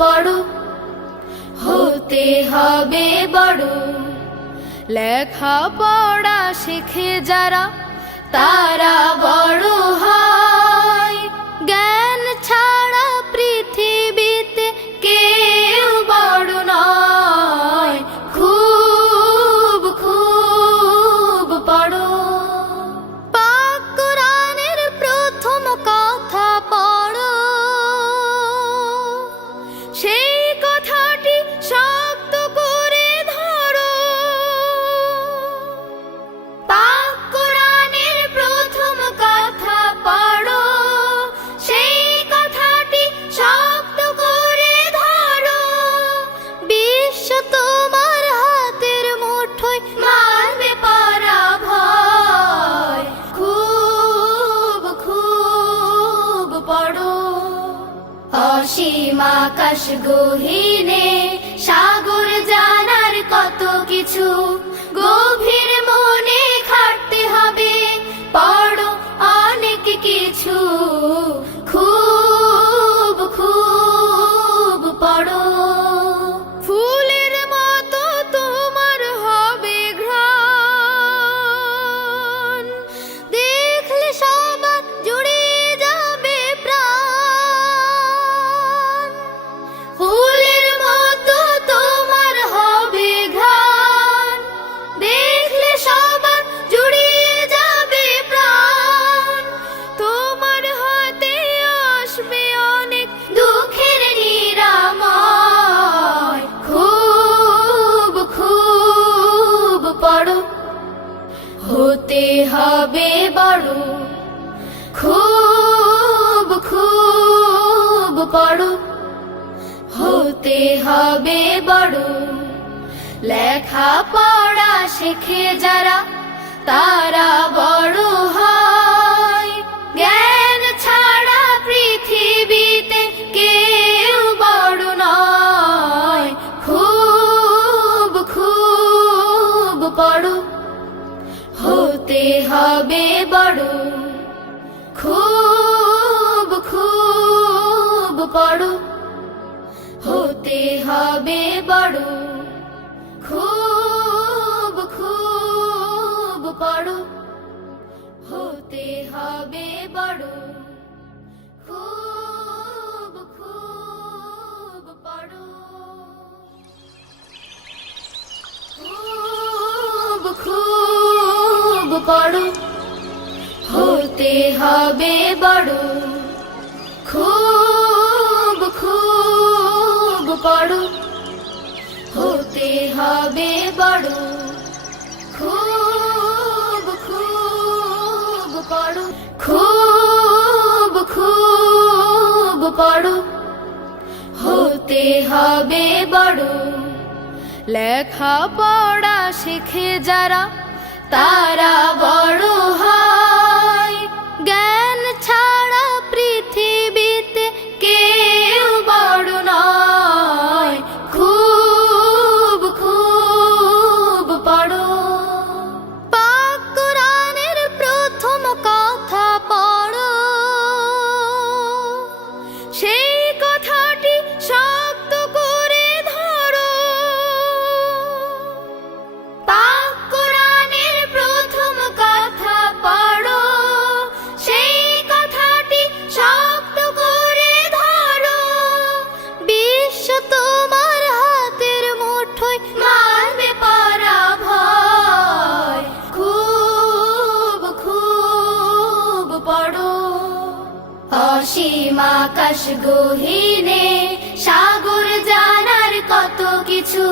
পড়ো, হতে হবে বড়। লেখা পড়া শিখে যারা তারা বড় হয়। জ্ঞান ছাড়া পৃথিবীতে কেউ বড় নয়। খুব খুব পড়ো। পাক কোরআনের প্রথম কথা পড়ো, সেই কথাটি শক্ত করে ধরো। পাক কোরআনের প্রথম কথা পড়ো, সেই কথাটি শক্ত করে ধরো। বিশ্ব তোমার হাতের মুঠোয়, মারবে পরাভয়। খুব খুব পড়ো। অসীম আকাশ গহীনে সাগর জানার কত কিছু, গভীর মনে খাটতে হবে। পড়ো অনেক কিছু, খুব খুব পড়ো। ফুলের মতো তোমার হবে ঘ্রাণ, দেখলে সবার জুড়িয়ে যাবে প্রাণ। ফুলের মতো তোমার হবে ঘ্রাণ, দেখলে সবার জুড়িয়ে যাবে প্রাণ। তোমার হাতে আসবে অনেক দুঃখের নিরাময়। খুব খুব পড়ো, হতে হবে বড়। খুব খুব পড়ো, হতে হবে বড়। লেখা পড়া শিখে যারা তারা বড় হয়। জ্ঞান ছাড়া পৃথিবীতে কেউ বড় নয়। খুব খুব পড়ো, হতে হবে বড়। খুব খুব পড়ো, হতে হবে বড়। খুব খুব পড়ো, হতে হবে বড়। খুব খুব পড়ো। খুব খুব পড়ো, হতে হবে বড়। খুব খুব পড়ো, হতে হবে বড়। খুব খুব পড়ো, খুব খুব পড়ো, হতে হবে বড়। লেখা পড়া শিখে যারা তারা বড় হয়। জ্ঞান ছাড়া পৃথিবীতে কেউ বড় নয়। খুব খুব পড়ো। পাক কোরআনের প্রথম কথা পড়ো, সেই কথাটি শক্ত করে ধরো। পাক কোরআনের প্রথম কথা পড়ো, সেই কথাটি শক্ত করে ধরো। বিশ্ব তোমার হাতের মুঠোয়, মারবে পরাভয়। খুব খুব পড়ো। অসীম আকাশ গহীনে সাগর জানার কত কিছু,